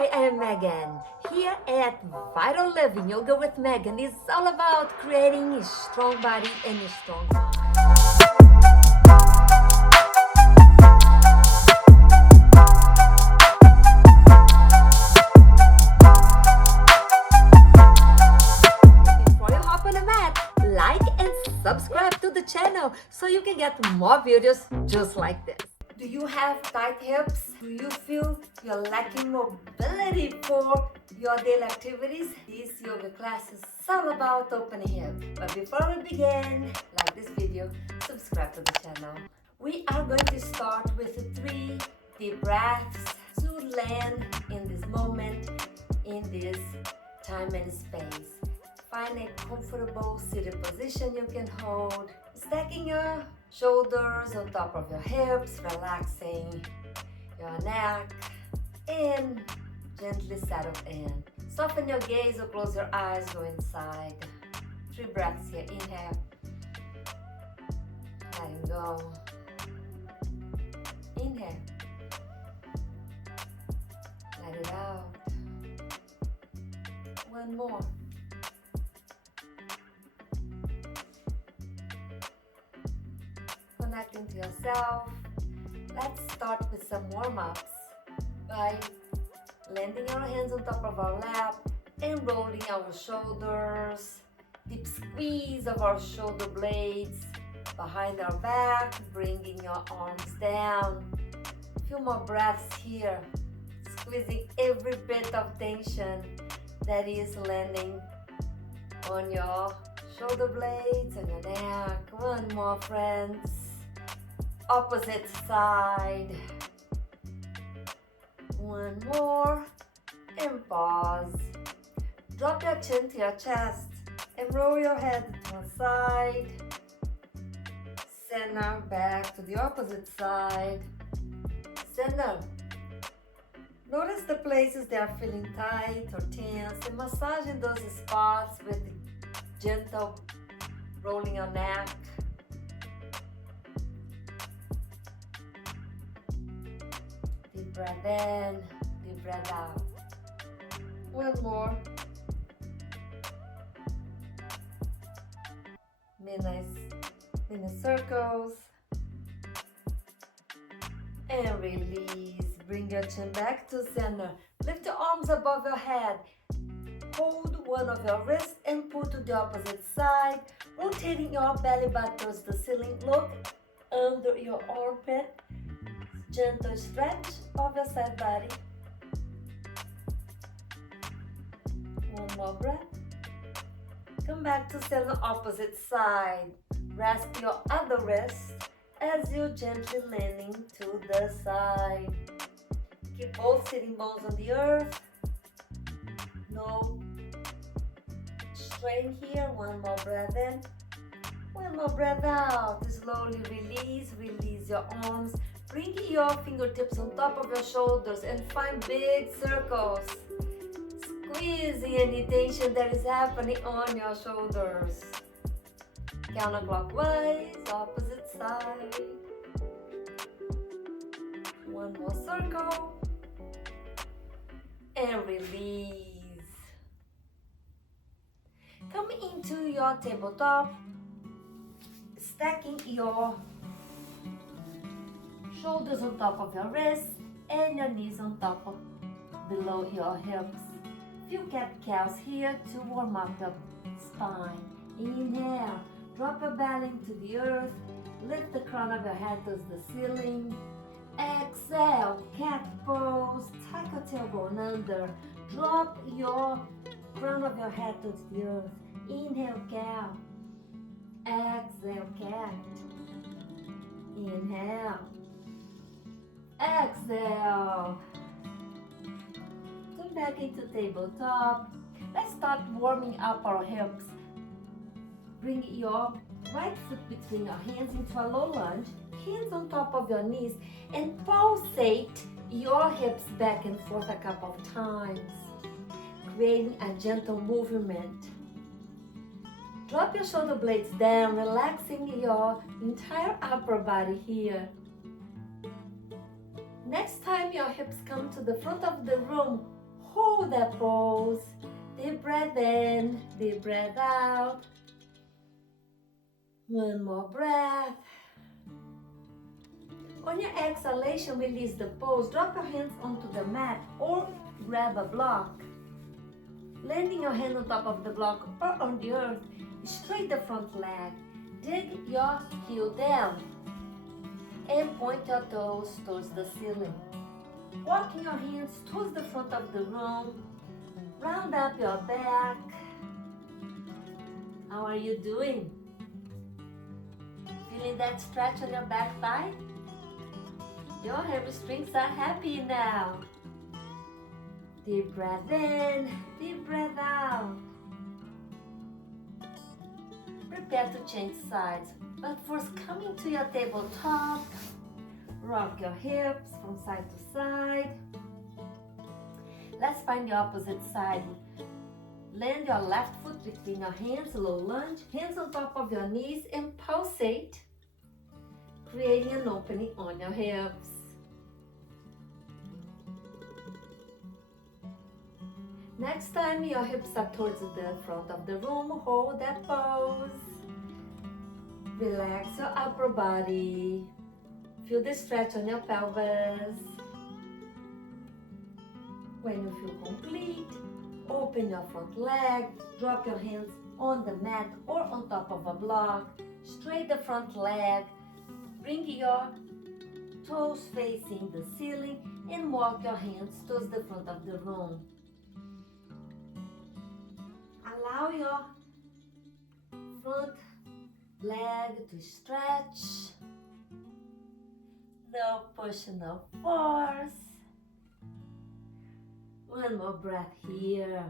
Hi, I am Megan. Here at Vital Living Yoga with Megan is all about creating a strong body and a strong mind. Before you hop on the mat, like and subscribe to the channel so you can get more videos just like this. Do you have tight hips? Do you feel you're lacking mobility for your daily activities? This yoga class is all about opening hips. But before we begin, like this video, subscribe to the channel. We are going to start with 3 deep breaths to land in this moment, in this time and space. Find a comfortable seated position you can hold, stacking your shoulders on top of your hips, relaxing your neck, and gently settle in. Soften your gaze or close your eyes, go inside. 3 breaths here, inhale, letting go, inhale, let it out, 1 more. Connecting to yourself. Let's start with some warm-ups by landing our hands on top of our lap and rolling our shoulders. Deep squeeze of our shoulder blades behind our back, bringing your arms down. A few more breaths here, squeezing every bit of tension that is landing on your shoulder blades and your neck. 1 more, friends. Opposite side. 1 more and pause. Drop your chin to your chest and roll your head to one side. Center, back to the opposite side. Center. Notice the places that are feeling tight or tense and massaging those spots with gentle rolling your neck. Deep breath in, deep breath out. 1 more. Mini circles. And release. Bring your chin back to center. Lift your arms above your head. Hold one of your wrists and pull to the opposite side, rotating your belly back towards the ceiling. Look under your armpit. Gentle stretch of your side body. 1 more breath. Come back to center, opposite side. Rest your other wrist as you gently landing to the side. Keep both sitting bones on the earth. No strain here. 1 more breath in. 1 more breath out. Slowly release your arms. Bring your fingertips on top of your shoulders and find big circles. Squeezing any tension that is happening on your shoulders. Counterclockwise, opposite side. 1 more circle. And release. Come into your tabletop, stacking your shoulders on top of your wrists and your knees on top of below your hips. Few cat-cows here to warm up the spine. Inhale, drop your belly to the earth, lift the crown of your head towards the ceiling. Exhale, cat pose, tuck your tailbone under, drop your crown of your head towards the earth. Inhale, cow. Exhale, cat. Inhale. Exhale. Come back into tabletop. Let's start warming up our hips. Bring your right foot between your hands into a low lunge, hands on top of your knees, and pulsate your hips back and forth a couple of times, creating a gentle movement. Drop your shoulder blades down, relaxing your entire upper body here. Next time your hips come to the front of the room, Hold that pose. Deep breath in, deep breath out. One more breath. On your exhalation, release the pose. Drop your hands onto the mat or grab a block. Landing your hand on top of the block or on the earth, straight the front leg. Dig your heel down and point your toes towards the ceiling. Walking your hands towards the front of the room. Round up your back. How are you doing? Feeling that stretch on your back thigh? Your hamstrings are happy now. Deep breath in, deep breath out. Prepare to change sides, but first coming to your tabletop. Rock your hips from side to side. Let's find the opposite side. Land your left foot between your hands, low lunge, hands on top of your knees and pulsate, creating an opening on your hips. Next time your hips are towards the front of the room, hold that pose. Relax your upper body. Feel the stretch on your pelvis. When you feel complete, open your front leg, drop your hands on the mat or on top of a block, straight the front leg, bring your toes facing the ceiling and walk your hands towards the front of the room. Allow your front leg to stretch. No push, no force. One more breath here.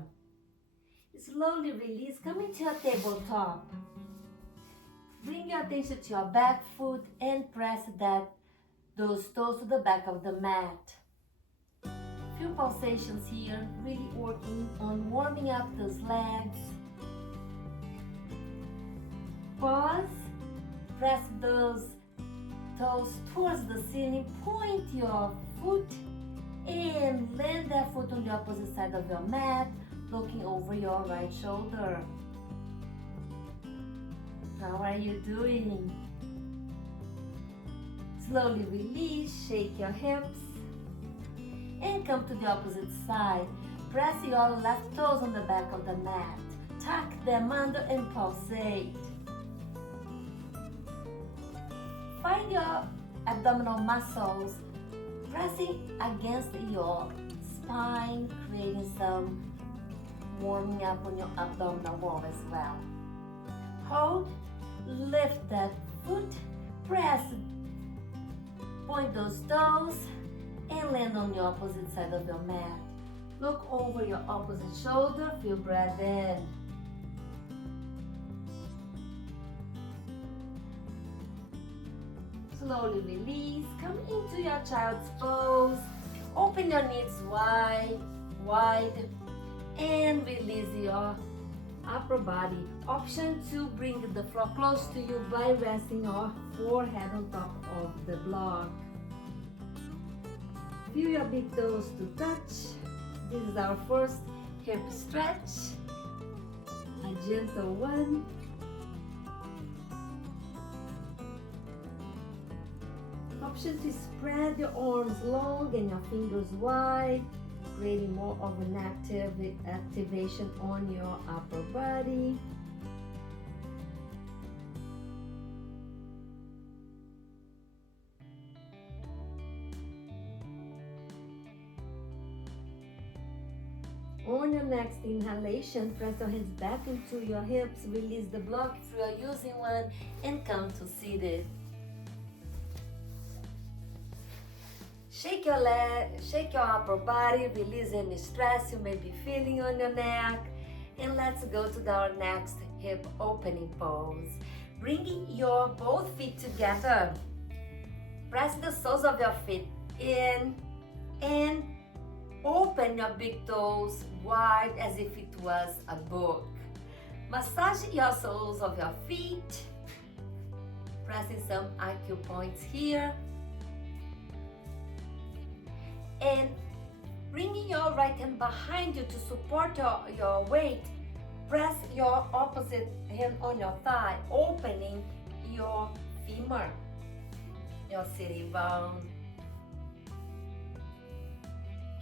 Slowly release, coming to your tabletop. Bring your attention to your back foot and press those toes to the back of the mat. Few pulsations here, really working on warming up those legs. Pause, press those toes towards the ceiling, point your foot and land that foot on the opposite side of your mat, looking over your right shoulder. How are you doing? Slowly release, shake your hips and come to the opposite side. Press your left toes on the back of the mat. Tuck them under and pulsate. Find your abdominal muscles pressing against your spine, creating some warming up on your abdominal wall as well. Hold, lift that foot, press, point those toes, and land on the opposite side of your mat. Look over your opposite shoulder, feel breath in. Slowly release, come into your child's pose. Open your knees wide, and release your upper body. Option to bring the floor close to you by resting your forehead on top of the block. Feel your big toes to touch. This is our first hip stretch. A gentle one. Option to spread your arms long and your fingers wide, creating more of an activation on your upper body. On your next inhalation, press your hands back into your hips, release the block if you are using one, and come to seated. Shake your leg, shake your upper body, release any stress you may be feeling on your neck. And let's go to our next hip opening pose. Bringing your both feet together. Press the soles of your feet in and open your big toes wide as if it was a book. Massage your soles of your feet. Pressing some acupoints here. And Bringing your right hand behind you to support your weight, press your opposite hand on your thigh, opening your femur, your sitting bone.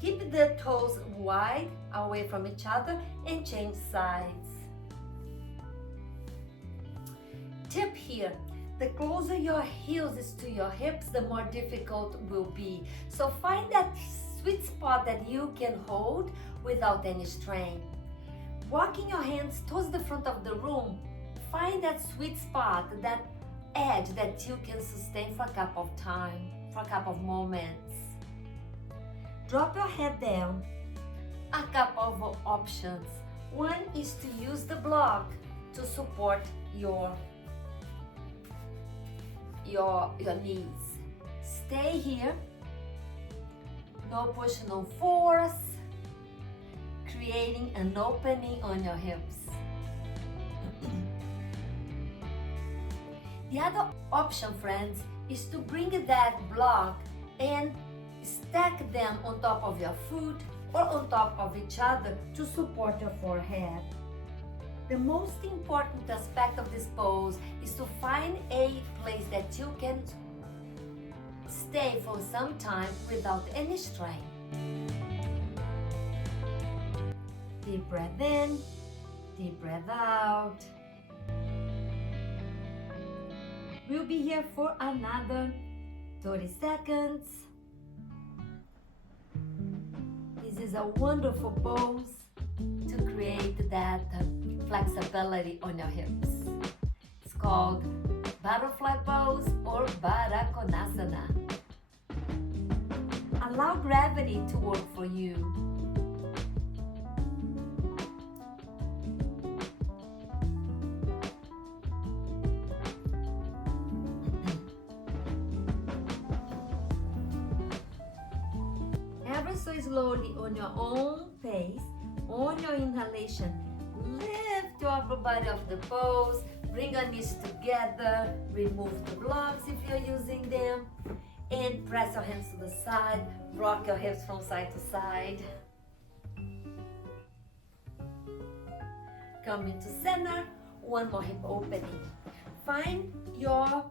Keep the toes wide away from each other and change sides. Tip here, the closer your heels is to your hips, the more difficult it will be. So find that sweet spot that you can hold without any strain. Walking your hands towards the front of the room, find that sweet spot, that edge that you can sustain for a couple of time, for a couple of moments. Drop your head down. A couple of options. One is to use the block to support your knees. Stay here. No push, no force. Creating an opening on your hips. The other option, friends, is to bring that block and stack them on top of your foot or on top of each other to support your forehead. The most important aspect of this pose is to find a place that you can stay for some time without any strain. Deep breath in, deep breath out. We'll be here for another 30 seconds. This is a wonderful pose to create that flexibility on your hips. It's called butterfly pose or Barakonasana. Allow gravity to work for you. Ever so slowly on your own pace, on your inhalation, lift your upper body off the pose, bring your knees together, remove the blocks if you're using them, and press your hands to the side, rock your hips from side to side. Come into center, one more hip opening. Find your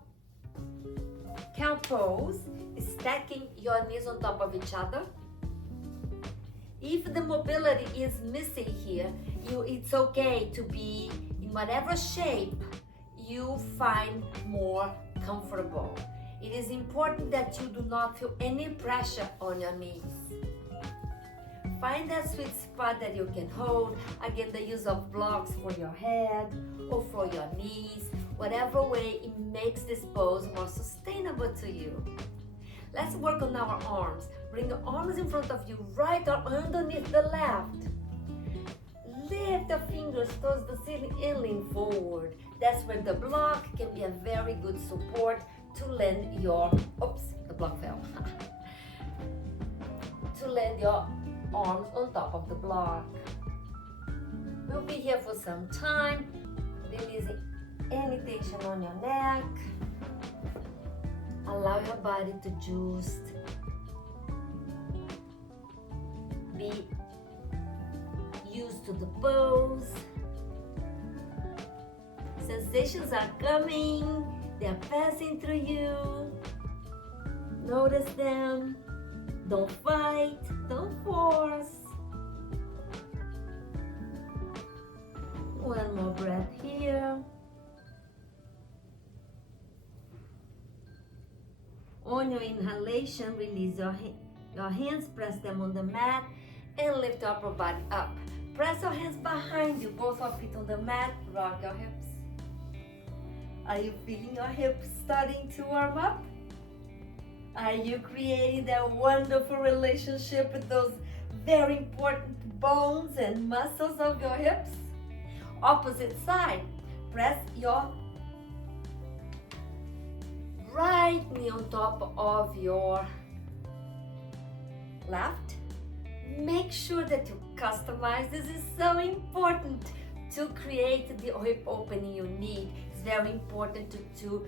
cow pose, stacking your knees on top of each other. If the mobility is missing here, it's okay to be in whatever shape you find more comfortable. It is important that you do not feel any pressure on your knees. Find that sweet spot that you can hold. Again, the use of blocks for your head or for your knees, whatever way it makes this pose more sustainable to you. Let's work on our arms. Bring the arms in front of you, right arm underneath the left. Lift the fingers towards the ceiling and lean forward. That's where the block can be a very good support to land your, oops, the block fell. To land your arms on top of the block. We'll be here for some time, releasing any tension on your neck. Allow your body to just be used to the pose. Sensations are coming, they're passing through you. Notice them. Don't fight, don't force. One more breath here. On your inhalation, release your hands, press them on the mat, and lift your upper body up. Press your hands behind you, both your feet on the mat, rock your hips. Are you feeling your hips starting to warm up? Are you creating that wonderful relationship with those very important bones and muscles of your hips? Opposite side, press your right knee on top of your left. Make sure that you customize. This is so important to create the hip opening you need. It's very important to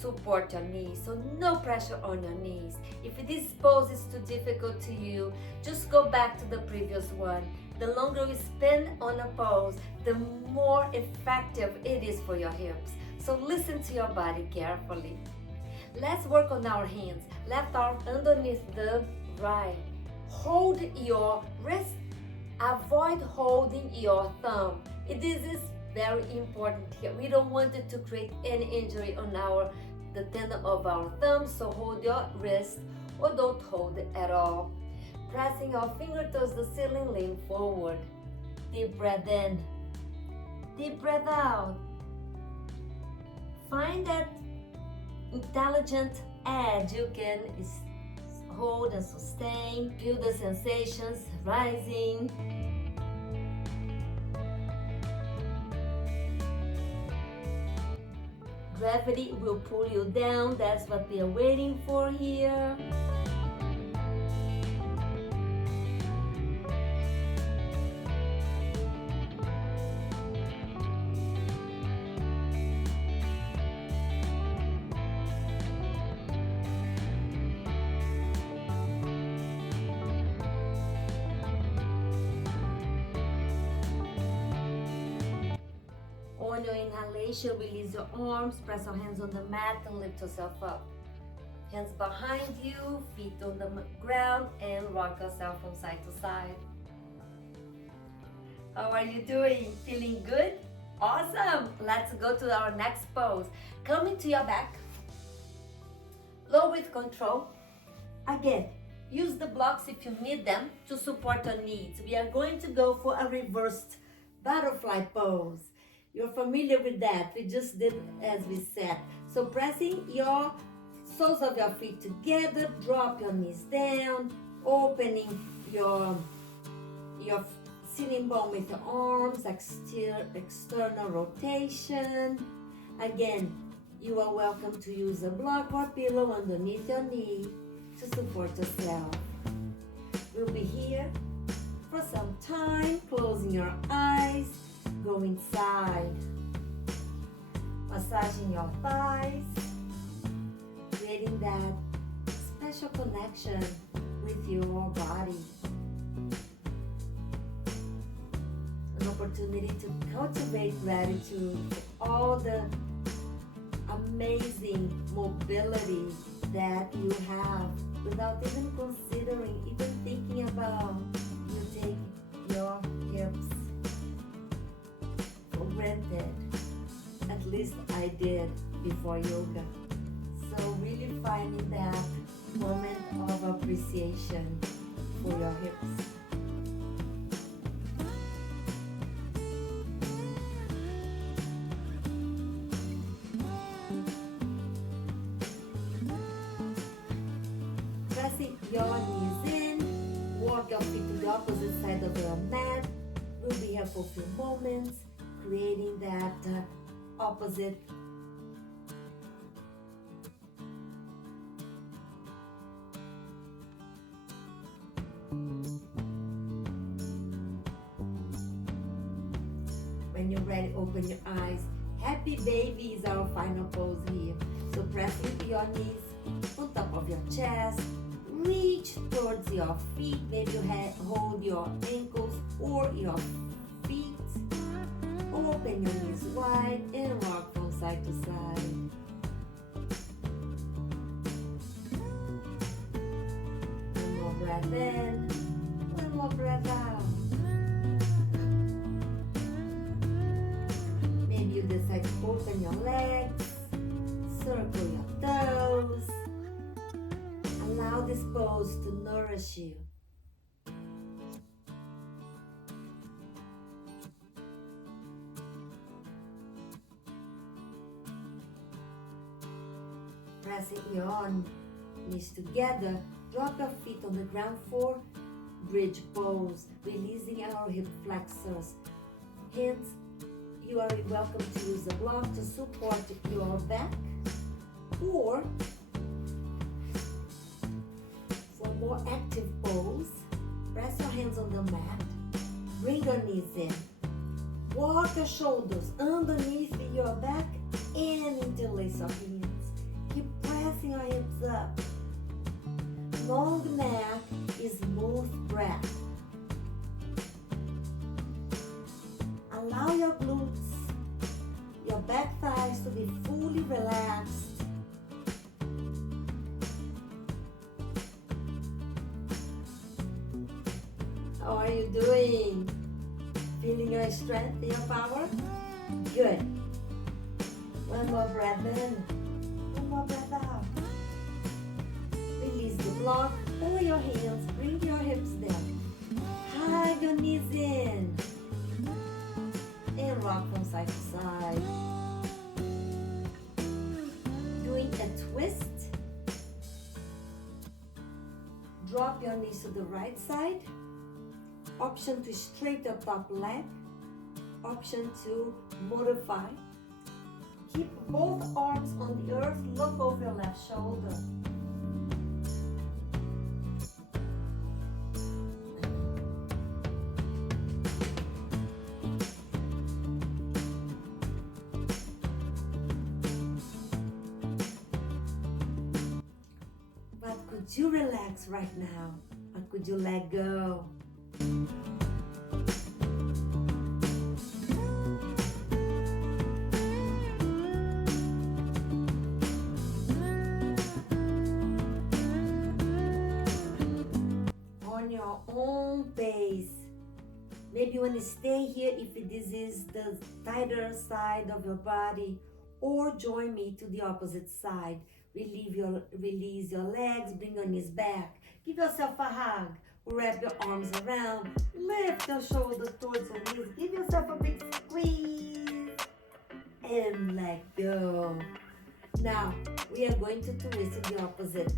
support your knees, so no pressure on your knees. If this pose is too difficult to you, just go back to the previous one. The longer we spend on a pose, the more effective it is for your hips. So listen to your body carefully. Let's work on our hands. Left arm underneath the right. Hold your wrist. Avoid holding your thumb. This is very important here. We don't want it to create any injury on the tendon of our thumb, so hold your wrist or don't hold it at all. Pressing your finger towards the ceiling, lean forward. Deep breath in. Deep breath out. Find that intelligent edge you can hold and sustain. Feel the sensations rising. Gravity will pull you down. That's what we are waiting for here. On your inhalation, release your arms, press your hands on the mat and lift yourself up. Hands behind you, feet on the ground, and rock yourself from side to side. How are you doing? Feeling good? Awesome! Let's go to our next pose. Come into your back. Low with control. Again, use the blocks if you need them to support your knees. We are going to go for a reversed butterfly pose. You're familiar with that. We just did as we said. So pressing your soles of your feet together, drop your knees down, opening your sitting bone with your arms, external rotation. Again, you are welcome to use a block or pillow underneath your knee to support yourself. We'll be here for some time, closing your eyes. Go inside, massaging your thighs, creating that special connection with your body. An opportunity to cultivate gratitude for all the amazing mobility that you have without even considering, even thinking about. You take your hips for granted. At least I did before yoga. So really finding that moment of appreciation for your hips. Pressing your knees in, walk your feet to the opposite side of your mat. We'll be here for a few moments, creating that opposite When you're ready, open your eyes. Happy baby is our final pose here. So pressing your knees on top of your chest. Reach towards your feet. Maybe you hold your ankles or your feet. Open your knees wide and rock from side to side. One more breath in. One more breath out. Maybe you decide to open your legs. Circle your toes. Allow this pose to nourish you. Pressing your knees together, drop your feet on the ground for bridge pose, releasing our hip flexors. Hands, you are welcome to use a block to support your back, or for more active pose, press your hands on the mat, bring your knees in, walk your shoulders underneath your back and interlace your hands. Keep pressing your hips up. Long neck is smooth breath. Allow your glutes, your back thighs to be fully relaxed. How are you doing? Feeling your strength, your power? Good. One more breath in. One more breath out. Release the block. Pull your hands. Bring your hips down. Hug your knees in. And rock from side to side. Doing a twist. Drop your knees to the right side. Option to straight the top leg. Option to modify. Keep both arms on the earth. Look over your left shoulder. But could you relax right now? Or could you let go? On your own pace. Maybe you want to stay here if this is the tighter side of your body, or join me to the opposite side. Release your legs, bring your knees back. Give yourself a hug. Wrap your arms around. Lift your shoulders towards your knees. Give yourself a big squeeze. And let go. Now, we are going to twist to the opposite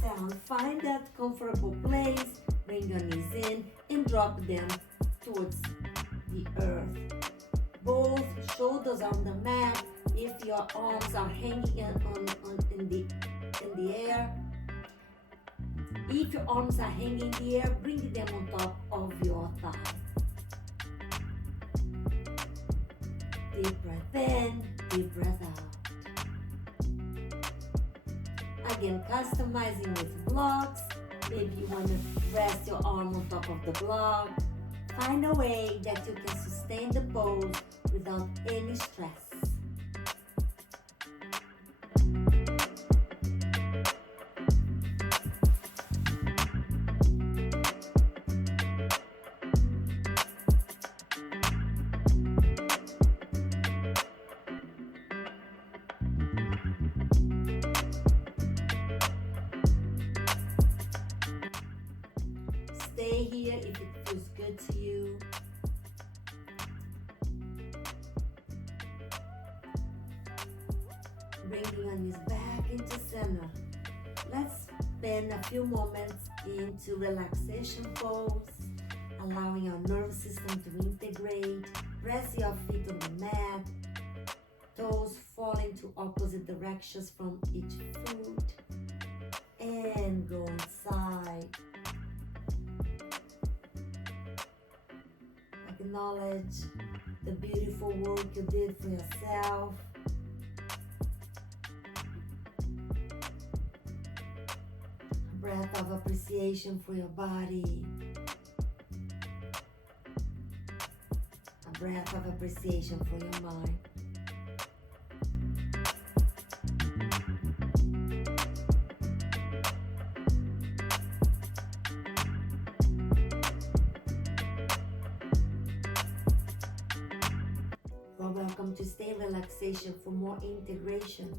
sound. Find that comfortable place. Bring your knees in and drop them towards the earth. Both shoulders on the mat. If your arms are hanging in the air, if your arms are hanging in the air, bring them on top of your thigh. Deep breath in, deep breath out. Again, customizing with blocks. Maybe you want to rest your arm on top of the block. Find a way that you can sustain the pose without any stress. Stay here if it feels good to you. Bringing your knees back into center. Let's spend a few moments into relaxation pose, allowing your nervous system to integrate. Press your feet on the mat. Toes fall into opposite directions from each foot. And go inside. Acknowledge the beautiful work you did for yourself. A breath of appreciation for your body. A breath of appreciation for your mind. Welcome to Stay Relaxation for more integration,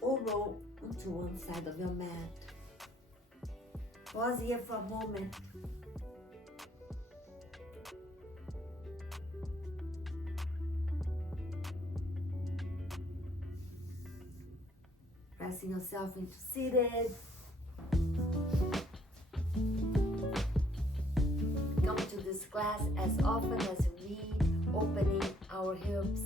or roll onto one side of your mat. Pause here for a moment. Pressing yourself into seated. Come to this class as often as we opening our hips